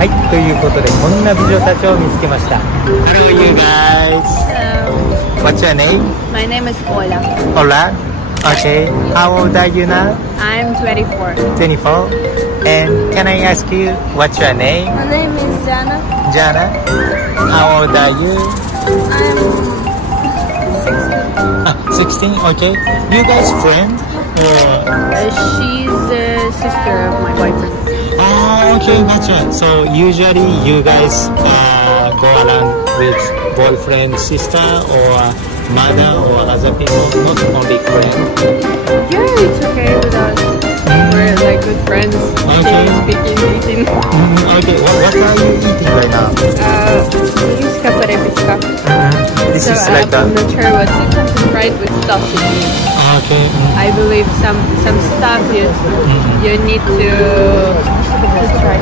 はい、ということでこんな美女たちを見つけました。 Hello you guys. Hello. What's your name? My name is Ola. Ola. Okay. How old are you now? I'm 24. 24. And can I ask you what's your name? My name is Jana. Jana. How old are you? I'm 16. 16. Okay. You guys friends? She's the sister of my boyfriend. Oh, okay, gotcha. So usually you guys go around with boyfriend, sister, or mother, or other people, not only friends. Yeah, it's okay with us. We're like good friends. Okay. Speaking, eating. Okay, what are you eating right now? Miska parepiska. This So is like I'm not sure what's it. Something fried with sausage. Okay. I believe some stuff you need to try.